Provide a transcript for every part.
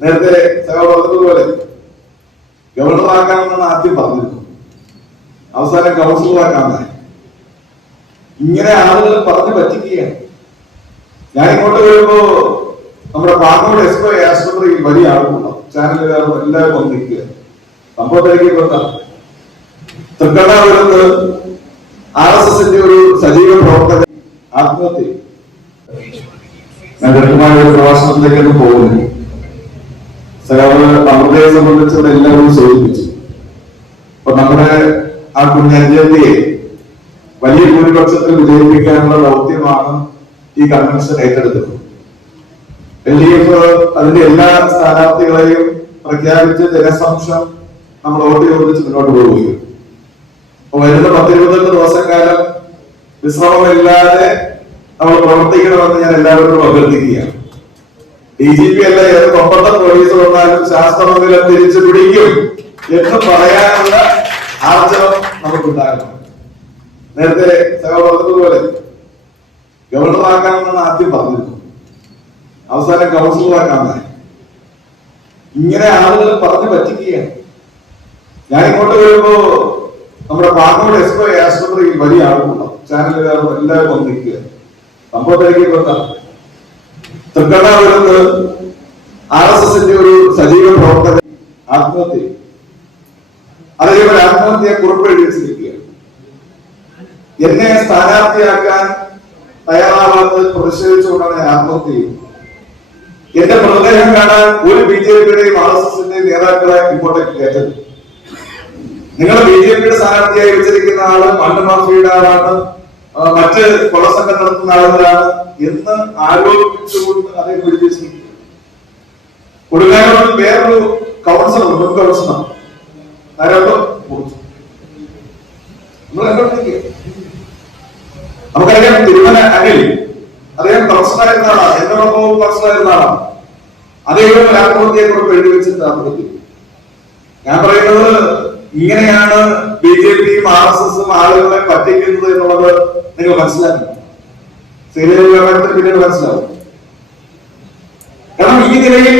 നേരത്തെ സഹ പറഞ്ഞതുപോലെ ഗവർണറാക്കാമെന്നാണ് ആദ്യം പറഞ്ഞിരുന്നത്. അവസാനം കൗൺസിലറാക്കാമെന്നായി. ഇങ്ങനെ ആളുകൾ പറഞ്ഞു പറ്റിക്കുകയാണ്. ഞാൻ ഇങ്ങോട്ട് വരുമ്പോ നമ്മുടെ പാർട്ടിയുടെ എസ് പി ആശുപത്രിയിൽ വലിയ ആളുകളുണ്ടാവും. ചാനലുകാരും എല്ലാവരും വന്നിരിക്കുക സംഭവത്തിലേക്ക് തൃക്കണ്ണാപുരത്ത് ആർ എസ് എസിന്റെ ഒരു സജീവ പ്രവർത്തകൻ ആത്മഹത്യ. ഞാൻ ഒരു പ്രഭാഷണത്തിലേക്കൊന്നും പോകുന്നില്ല. അമൃതയെ സംബന്ധിച്ച് എല്ലാവരും സൂചിപ്പിച്ചു. അപ്പൊ നമ്മുടെ ആ കുഞ്ഞഞ്ജലിയെ വലിയ ഭൂരിപക്ഷത്തിൽ വിജയിപ്പിക്കാനുള്ള ദൗത്യമാണ് ഈ കൺവെൻഷൻ ഏറ്റെടുത്തത്. എൽ ഡി എഫ് അതിന്റെ എല്ലാ സ്ഥാനാർത്ഥികളെയും പ്രഖ്യാപിച്ച് ജനസംശം നമ്മൾ വോട്ട് ചോദിച്ച് മുന്നോട്ട് പോവുകയും വരുന്ന പത്തിരുപത്തെട്ട് ദിവസം കാലം വിശ്രമമില്ലാതെ നമ്മൾ പ്രവർത്തിക്കണമെന്ന് ഞാൻ എല്ലാവരോടും അഭ്യർത്ഥിക്കുകയാണ്. ഡി ജി പി അല്ല ഏത് പോലീസ് വന്നാലും ശാസ്ത്രമംഗലം തിരിച്ചു പിടിക്കും എന്ന് പറയാനുള്ള ആർജവം നമുക്കുണ്ടാകണം. നേരത്തെ പറഞ്ഞതുപോലെ ഗവർണർ ആക്കാമെന്നാണ് ആദ്യം പറഞ്ഞിരുന്നത്. അവസാനം കൗൺസിലറാക്കാമെന്നായി ഇങ്ങനെ ആളുകൾ പറഞ്ഞു പറ്റിക്കുകയാണ്. ഞാൻ ഇങ്ങോട്ട് വരുമ്പോ നമ്മുടെ പാർട്ടിയുടെ എസ് പി ആശുപത്രിയിൽ വലിയ ആളുകളുണ്ടാവും. ചാനലുകാരും എല്ലാവരും വന്നിരിക്കുക സംഭവത്തിലേക്ക് ഇപ്പൊ തൃക്കണ്ണാപുരത്ത് ആർ എസ് എസിന്റെ ഒരു സജീവ പ്രവർത്തകൻ ആത്മഹത്യ. അതേപോലെ ആത്മഹത്യ കുറിപ്പ് എഴുതി വെച്ചിരിക്കുകയാണ്. എന്നെ സ്ഥാനാർത്ഥിയാക്കാൻ തയ്യാറാവാത്തതിൽ പ്രതിഷേധിച്ചുകൊണ്ടാണ് ഞാൻ ആത്മഹത്യ ചെയ്യുന്നത്. എന്റെ മൃതദേഹം കാണാൻ ഒരു ബി ജെ പിയുടെയും ആർ എസ് എസിന്റെയും നേതാക്കളെ ഇങ്ങോട്ടേക്ക് കയറ്റത് നിങ്ങൾ ബി ജെ പിയുടെ സ്ഥാനാർത്ഥിയായി വെച്ചിരിക്കുന്ന ആൾ മണ്ണ് മാഫിയുടെ ആളാണ്. മറ്റ് കൊലസംഘം നടത്തുന്ന ആളുകളാണ് എന്ന് ആരോപിച്ചുകൊണ്ട് അതേ പിടിച്ചിരിക്കുക കൊടുങ്ങാനൂരിൽ വേറൊരു കൗൺസിലർ മുൻ കൗൺസിലർ ആരോപോ നമ്മൾ കണ്ടോണ്ടിരിക്കുക നമുക്കറിയാം തിരുമല അനിൽ അദ്ദേഹം പ്രൊഫസറായിരുന്ന ആളാണ് എന്നോടൊപ്പം പ്രൊഫസറായിരുന്ന ആളാണ് അദ്ദേഹം ആത്മഹത്യയെ കുറിച്ച് എഴുതി ഞാൻ പറയുന്നത് ഇങ്ങനെയാണ് ബി ജെ പിയും ആർ എസ് എസും ആളുകളെ പറ്റിക്കുന്നത് എന്നുള്ളത് നിങ്ങൾ മനസ്സിലാക്കി സീരിയൽ വ്യവഹാരത്തിൽ പിന്നീട് മനസ്സിലാവും. കാരണം ഈ നിലയിൽ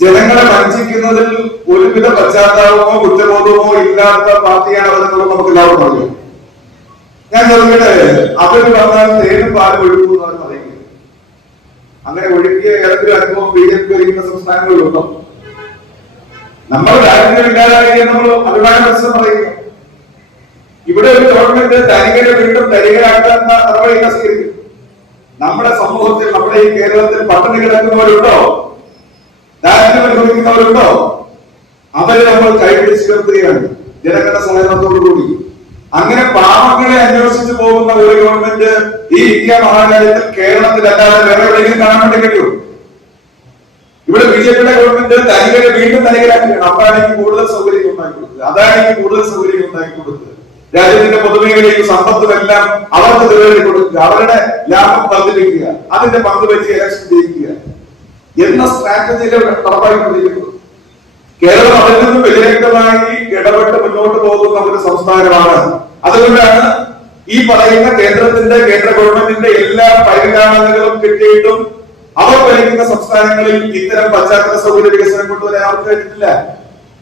ജനങ്ങളെ വഞ്ചിക്കുന്നതിൽ ഒരുവിധ പശ്ചാത്താപമോ കുറ്റബോധമോ ഇല്ലാത്ത പാർട്ടിയാണ് അതെന്നുള്ളത് നമുക്ക് എല്ലാവർക്കും അറിയാം. ഞാൻ ചോദിക്കട്ടെ അവർ വന്നാൽ തേനും പാലും ഒഴുക്കുന്നു അങ്ങനെ ഒഴുകിയ ഏതെങ്കിലും അനുഭവം ബി ജെ പി ഒരുക്കുന്ന സംസ്ഥാനങ്ങളിലുണ്ടോ? നമ്മൾ രാജ്യമില്ലാതായി നമ്മൾ അഭിപ്രായ മത്സരം പറയുന്നു ഇവിടെ ഒരു ഗവൺമെന്റ് ധനികരെ വീണ്ടും ധനികരാക്കുന്ന നടപടികൾ സ്വീകരിക്കും നമ്മുടെ സമൂഹത്തിൽ നമ്മുടെ ഈ കേരളത്തിൽ പട്ടണി കിടക്കുന്നവരുണ്ടോ? ദാരിദ്ര്യം അനുഭവിക്കുന്നവരുണ്ടോ? അവരെ നമ്മൾ കൈപിടിച്ച് നിർത്തുകയാണ് ജനങ്ങളുടെ സഹകരണത്തോടുകൂടി. അങ്ങനെ പാവങ്ങളെ അന്വേഷിച്ചു പോകുന്ന ഒരു ഗവൺമെന്റ് ഈ ഇന്ത്യ മഹാരാജ്യത്തിൽ കേരളത്തിലല്ലാതെ വേറെ എവിടെയെങ്കിലും കാണാൻ വേണ്ടി കഴിയൂ ഇവിടെ ബി ജെ പിയുടെ ഗവൺമെന്റ് തനികരെ വീണ്ടും ധനികരാക്കുകയാണ് അമ്പാനിക്ക് കൂടുതൽ സൗകര്യം ഉണ്ടാക്കി കൊടുത്തത് അതാണ് എനിക്ക് കൂടുതൽ സൗകര്യം ഉണ്ടാക്കി കൊടുത്തത് രാജ്യത്തിന്റെ പൊതുമേഖലയും സമ്പത്തും എല്ലാം അവർക്ക് നിലവിൽ കൊടുക്കുക. അവരുടെ ലാഭം വർദ്ധിപ്പിക്കുക. അതിന്റെ പങ്ക് വെച്ച് ഇലക്ഷൻ ജയിക്കുക. എന്ന സ്ട്രാറ്റജിയിലെ നടപ്പായിക്കൊണ്ടിരിക്കുന്നത് കേരളം അതിൽ നിന്നും വ്യതിരക്തമായി ഇടപെട്ട് മുന്നോട്ട് പോകുന്ന ഒരു സംസ്ഥാനമാണ്. അതുകൊണ്ടാണ് ഈ പറയുന്ന കേന്ദ്രത്തിന്റെ കേന്ദ്ര ഗവൺമെന്റിന്റെ എല്ലാ പരിഗണനകളും കിട്ടിയിട്ടും അവർ ഭരിക്കുന്ന സംസ്ഥാനങ്ങളിൽ ഇത്തരം പശ്ചാത്തല സൗകര്യ വികസനം കൊണ്ടുവരാൻ അവർക്ക് കഴിഞ്ഞിട്ടില്ല.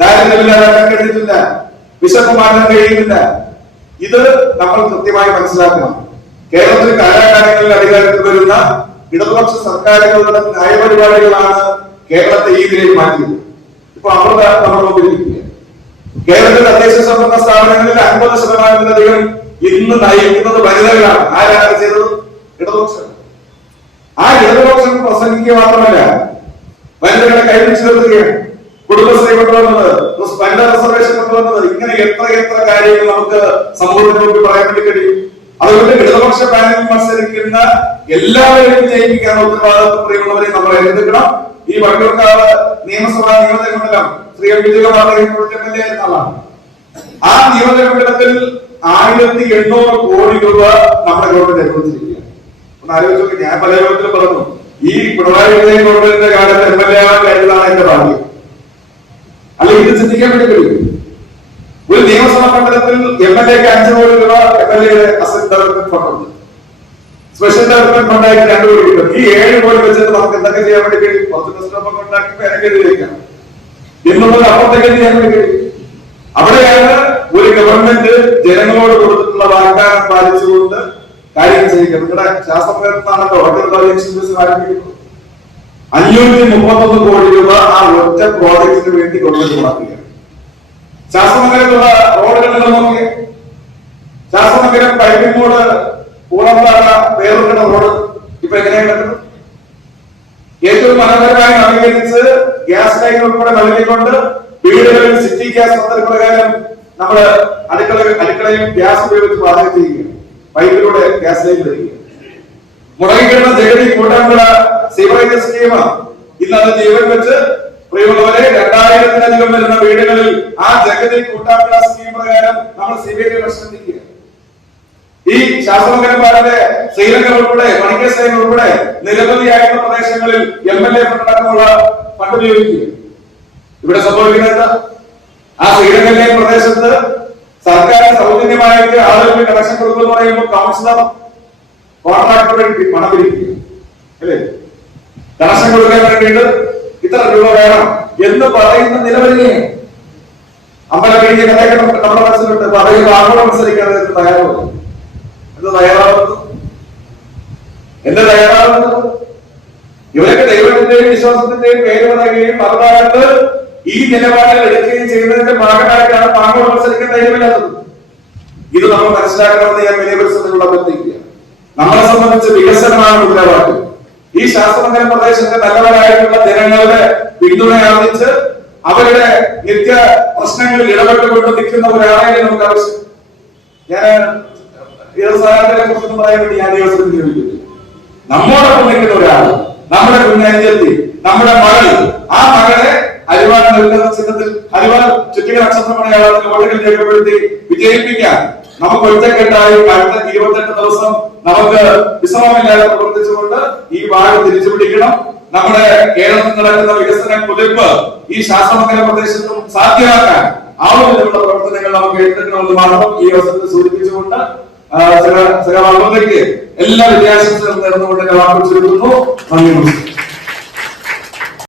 ദാരിദ്ര്യമില്ലാതാക്കാൻ കഴിഞ്ഞിട്ടില്ല. വിശപ്പ് മാറ്റാൻ കഴിയുന്നില്ല. ഇത് നമ്മൾ കൃത്യമായി മനസ്സിലാക്കണം. കേരളത്തിൽ കാലാകാലങ്ങളിൽ അധികാരത്തിൽ വരുന്ന ഇടതുപക്ഷ സർക്കാരുകളുടെ നയപരിപാടികളാണ് കേരളത്തെ ഈ നിലയിൽ മാറ്റിയത്. ഇപ്പൊ അമൃത നമ്മൾ നോക്കിയിരിക്കുക കേരളത്തിലെ തദ്ദേശ സ്വയംഭരണ സ്ഥാപനങ്ങളിൽ അൻപത് ശതമാനത്തിലധികം ഇന്ന് നയിക്കുന്നത് വനിതകളാണ്. ആരാണ് ചെയ്തത്? ഇടതുപക്ഷം ആ ഇടതുപക്ഷം പ്രസംഗിക്കുക മാത്രമല്ല വനിതകളെ കൈപിടിച്ചു നിർത്തുകയാണ്. കുടുംബശ്രീ കൊണ്ടുവന്നത് ഇങ്ങനെ എത്ര എത്ര കാര്യങ്ങൾ നമുക്ക് സമൂഹത്തിന് മുമ്പിൽ പറയാൻ വേണ്ടി കഴിയും. അതുകൊണ്ട് ഇടതുപക്ഷ പാനലിൽ മത്സരിക്കുന്ന എല്ലാവരെയും ജയിപ്പിക്കാൻ ഉത്തരവാദിത്വം നമ്മൾ എഴുതുക്കണം ഈ വട്ടിയൂർക്കാവ് നിയമസഭാ നിയോജക മണ്ഡലം Shri M Vijayakumar M L ആ നിയോജക മണ്ഡലത്തിൽ ആയിരത്തി എണ്ണൂറ് കോടി രൂപ നമ്മുടെ ഗവൺമെന്റ് അനുവദിച്ചിരിക്കുകയാണ് ഒന്ന് ആലോചിച്ചു ഞാൻ പല യോഗത്തിൽ പറഞ്ഞു ഈ പിണറായി വിജയൻ ഗവൺമെന്റിന്റെ കാലത്ത് എം എൽ എ ആവാൻ എന്റെ ഭാഗ്യം. അല്ല ഇത് ചിന്തിക്കാൻ വേണ്ടി കഴിയും ഒരു നിയമസഭാ മണ്ഡലത്തിൽ എം എൽ എക്ക് അഞ്ചു കോടി രൂപ എം എൽ എയുടെ അസറ്റ് ഡെവലപ്മെന്റ് ഫണ്ട് ഉണ്ട്. സ്പെഷ്യൽ ഡെവലപ്മെന്റ് ഫണ്ടായിട്ട് കണ്ടുപിടിക്കുന്നത് ഈ ഏഴ് കോടി വെച്ചിട്ട് നമുക്ക് എന്തൊക്കെ ചെയ്യാൻ വേണ്ടി കഴിയും കുറച്ച് ടെസ്റ്റ് ഉണ്ടാക്കി പേരക്കേണ്ടിയിരിക്കാം എന്നുള്ളത് അപ്പുറത്തേക്ക് ചെയ്യാൻ വേണ്ടി കഴിയും അവിടെയാണ് ഒരു ഗവൺമെന്റ് ജനങ്ങളോട് കൊടുത്തിട്ടുള്ള വാഗ്ദാനം പാലിച്ചുകൊണ്ട് കാര്യങ്ങൾ ചെയ്യുക നിങ്ങളുടെ ശാസ്ത്രജ്ഞനാണല്ലോ ഹോട്ടൽ അഞ്ഞൂറ്റി മുപ്പത്തൊന്ന് കോടി രൂപ ആ ഒറ്റ പ്രോജക്റ്റിന് വേണ്ടി ഗവൺമെന്റ് മുടക്കുക ശാസ്ത്രനഗരത്തുള്ള റോഡുകളിൽ നോക്കി ശാസ്ത്രനഗരം പൈപ്പിങ്ങോട് പൂളമ്പാറ വേറൊരു റോഡ് ഇപ്പൊ എങ്ങനെയാണ് കിടക്കുന്നത്? ഏറ്റവും മനോഹരമായി നവീകരിച്ച് ഗ്യാസ് ലൈൻ ഉൾപ്പെടെ നൽകിക്കൊണ്ട് വീടുകളിൽ സിറ്റി ഗ്യാസ് പദ്ധതി പ്രകാരം നമ്മൾ അടുക്കള അടുക്കളയും ഗ്യാസ് ഉപയോഗിച്ച് പാചകം ചെയ്യുക പൈപ്പിലൂടെ ഗ്യാസ് ലൈൻ ജഗതി കൂട്ടാൻ സീവറേജ് സ്കീമാണ് ഇന്ന് അത് ജീവൻ വെച്ച് പ്രിയമുള്ളവരെ രണ്ടായിരത്തിലധികം വരുന്ന വീടുകളിൽ ആ ജഗതി കൂട്ടാൻ സ്കീം പ്രകാരം നമ്മൾ സിബിഐ ശ്രദ്ധിക്കുക ഈ ശാസ്ത്രമകന്മാരുടെ ശ്രീലങ്ക ഉൾപ്പെടെ മണിക്കേശ്വരം ഉൾപ്പെടെ നിരവധിയായിട്ടുള്ള പ്രദേശങ്ങളിൽ എം എൽ എ ഫണ്ടടക്കമുള്ള ഫണ്ട് ഉപയോഗിക്കുക. ഇവിടെ സംഭവിക്കുന്നത് ആ ശ്രീലങ്കയിലെ പ്രദേശത്ത് സർക്കാർ സൗജന്യമായിട്ട് ആളുകൾക്ക് കണക്ഷൻ കൊടുക്കുമെന്ന് പറയുമ്പോൾ കൗൺസിലർ കോൺട്രാക്ടറുടെ പണം പിരിക്കുക അല്ലേ? കണക്ഷൻ കൊടുക്കാൻ വേണ്ടിയിട്ട് ഇത്ര രൂപ വേണം എന്ന് പറയുന്ന നിലവരികയാണ് അമ്പലം കഴിഞ്ഞ കഥയൊക്കെ നമ്മുടെ മനസ്സിലുണ്ട്. ആളോട് മത്സരിക്കാതെ ഇതിന് തയ്യാറാവുന്നു എന്ത് തയ്യാറാവുന്നു എന്ത് തയ്യാറാവുന്നു ഇവരൊക്കെ ദൈവത്തിന്റെയും വിശ്വാസത്തിന്റെയും പേര് പറയുകയും ഈ നിലപാടുകൾ എടുക്കുകയും ചെയ്യുന്നതിന്റെ ഭാഗമായിട്ടാണ് താങ്കൾ മത്സരിക്കാൻ ധൈര്യമില്ലാത്തത്. ഇത് നമ്മൾ മനസ്സിലാക്കണമെന്ന് ഞാൻ വലിയ പരിസരത്തിലുള്ള അഭ്യർത്ഥിക്കുക നമ്മളെ സംബന്ധിച്ച് വികസനമാണ് മുദ്രാവാക്യം. ഈ ശാസ്ത്രമംഗലം പ്രദേശത്തെ നല്ലവരായിട്ടുള്ള ജനങ്ങളുടെ പിന്തുണ ആർജിച്ച് അവരുടെ നിത്യ പ്രശ്നങ്ങളിൽ ഇടപെട്ടുകൊണ്ട് നിൽക്കുന്ന ഒരാളെ നമുക്ക് ആവശ്യം. ഞാൻ ഏത് കുറിച്ചൊന്നും പറയാൻ വേണ്ടി ഞാൻ ദിവസം ചോദിക്കുന്നു നമ്മോടൊപ്പം നിൽക്കുന്ന ഒരാൾ നമ്മുടെ കുഞ്ഞഞ്ചെത്തി നമ്മുടെ മകൾ ആ മകളെ അരിവാൾ നൽകുന്ന ചിഹ്നത്തിൽ അരിവാൾ ചുറ്റിക നക്ഷത്രമടയാളത്തിൽ വോട്ടുകൾ രേഖപ്പെടുത്തി വിജയിപ്പിക്കാൻ നമുക്ക് ഒറ്റക്കെട്ടായി അടുത്ത ഇരുപത്തെട്ട് ദിവസം നമുക്ക് വിശ്രമമില്ലാതെ പ്രവർത്തിച്ചുകൊണ്ട് ഈ വാഴ തിരിച്ചു പിടിക്കണം നമ്മുടെ കേരളത്തിൽ നടക്കുന്ന വികസന കുതിപ്പ് ഈ ശാസ്ത്രമംഗല പ്രദേശത്തും സാധ്യമാക്കാൻ ആ വിധത്തിലുള്ള പ്രവർത്തനങ്ങൾ നമുക്ക് ഏറ്റെടുക്കണമെന്ന് മാത്രം ഈ അവസരത്തിൽ സൂചിപ്പിച്ചുകൊണ്ട് എല്ലാ വിദ്യാഭ്യാസങ്ങളും നേർന്നുകൊണ്ട് വാക്കുകൾ ചുരുക്കുന്നു. നന്ദി നമസ്കാരം.